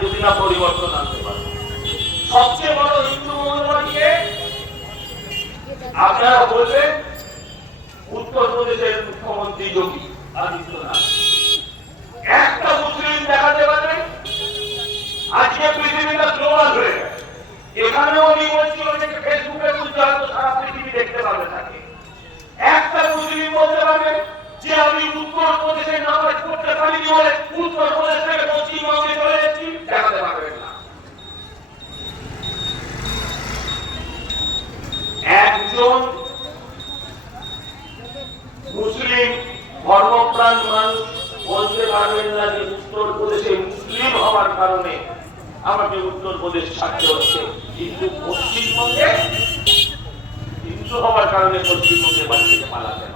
যদি না পরিবর্তন আনতে পারে। আজকে পৃথিবীটা গ্লোবাল হয়ে গেছে। এখানেও আমি বলছি ফেসবুকে বুঝতে হয়তো সারা পৃথিবী দেখতে পাবে তাকে একটা মুসলিম বলতে পারবে যে আমি উত্তর প্রদেশে নামাজ পড়তে পারিনি বলে উত্তর প্রদেশ থেকে পশ্চিমবঙ্গে চলে যাচ্ছি দেখাতে পারবেন না একজন মুসলিম ধর্মপ্রাণ মানুষ বলতে পারবেন না যে উত্তরপ্রদেশে মুসলিম হওয়ার কারণে আমাকে উত্তরপ্রদেশ ছাড়তে হচ্ছে। কিন্তু পশ্চিমবঙ্গে হিন্দু হওয়ার কারণে পশ্চিমবঙ্গে বাড়তে